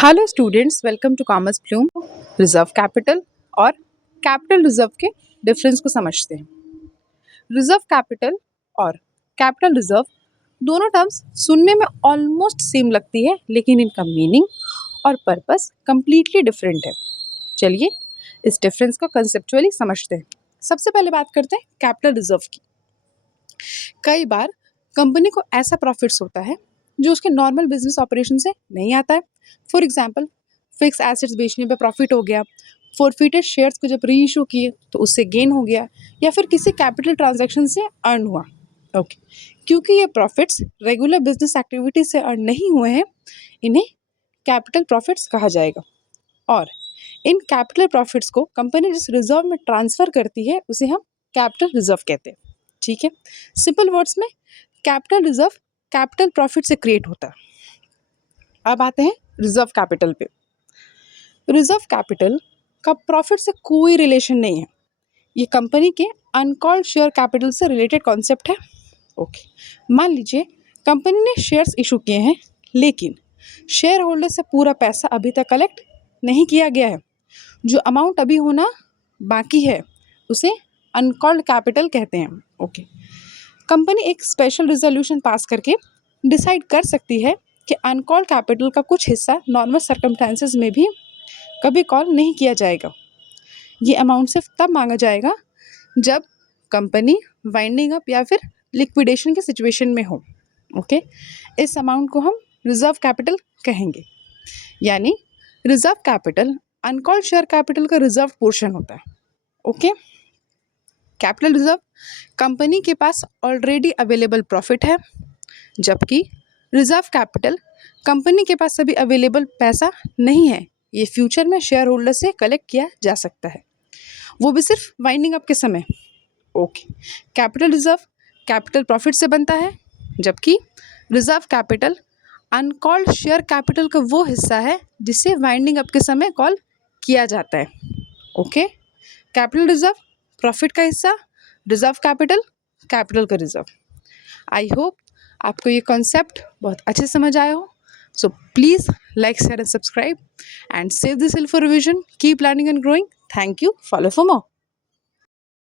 Hello students, welcome to Commerce Bloom. Reserve capital और capital reserve के difference को समझते हैं। रिजर्व कैपिटल और कैपिटल रिजर्व दोनों टर्म्स सुनने में ऑलमोस्ट सेम लगती है, लेकिन इनका मीनिंग और पर्पस कंप्लीटली डिफरेंट है। चलिए इस डिफरेंस को कंसेप्चुअली समझते हैं। सबसे पहले बात करते हैं कैपिटल रिजर्व की। कई बार कंपनी को ऐसा प्रॉफिट्स होता है जो उसके नॉर्मल बिजनेस ऑपरेशन से नहीं आता है। फॉर एग्जांपल, फिक्स एसेट्स बेचने पे प्रॉफिट हो गया, फॉरफिटेड शेयर्स को जब री इशू किए तो उससे गेन हो गया, या फिर किसी कैपिटल ट्रांजैक्शन से अर्न हुआ। ओके, क्योंकि ये प्रॉफिट्स रेगुलर बिजनेस एक्टिविटी से अर्न नहीं हुए हैं, इन्हें कैपिटल प्रॉफिट्स कहा जाएगा। और इन कैपिटल प्रॉफिट्स को कंपनी जिस रिजर्व में ट्रांसफ़र करती है उसे हम कैपिटल रिजर्व कहते हैं। ठीक है, सिंपल वर्ड्स में कैपिटल रिजर्व कैपिटल प्रॉफिट से क्रिएट होता है। अब आते हैं रिजर्व कैपिटल पे। रिजर्व कैपिटल का प्रॉफिट से कोई रिलेशन नहीं है, ये कंपनी के अनकॉल्ड शेयर कैपिटल से रिलेटेड कॉन्सेप्ट है। ओके, मान लीजिए कंपनी ने शेयर्स इशू किए हैं, लेकिन शेयर होल्डर से पूरा पैसा अभी तक कलेक्ट नहीं किया गया है। जो अमाउंट अभी होना बाकी है उसे अनकॉल्ड कैपिटल कहते हैं। ओके, कंपनी एक स्पेशल रिजोल्यूशन पास करके डिसाइड कर सकती है कि अनकॉल्ड कैपिटल का कुछ हिस्सा नॉर्मल सर्कमस्टांसेस में भी कभी कॉल नहीं किया जाएगा। ये अमाउंट सिर्फ तब मांगा जाएगा जब कंपनी वाइंडिंग अप या फिर लिक्विडेशन के सिचुएशन में हो। ओके, इस अमाउंट को हम रिजर्व कैपिटल कहेंगे। यानी reserve capital uncalled share capital का रिजर्व पोर्शन होता है। ओके, कैपिटल रिजर्व कंपनी के पास ऑलरेडी अवेलेबल प्रॉफिट है, जबकि रिजर्व कैपिटल कंपनी के पास अभी अवेलेबल पैसा नहीं है, ये फ्यूचर में शेयर होल्डर से कलेक्ट किया जा सकता है, वो भी सिर्फ वाइंडिंग अप के समय। Okay, capital reserve capital profit से बनता है, जबकि reserve capital uncalled share capital का वो हिस्सा है जिसे वाइंडिंग अप के समय कॉल किया जाता है। ओके, कैपिटल रिजर्व प्रॉफिट का हिस्सा, रिजर्व कैपिटल कैपिटल का रिजर्व। आई होप आपको ये कॉन्सेप्ट बहुत अच्छे से समझ आया हो। So please like, share and subscribe and save this help for revision. Keep learning and growing. Thank you. Follow for more.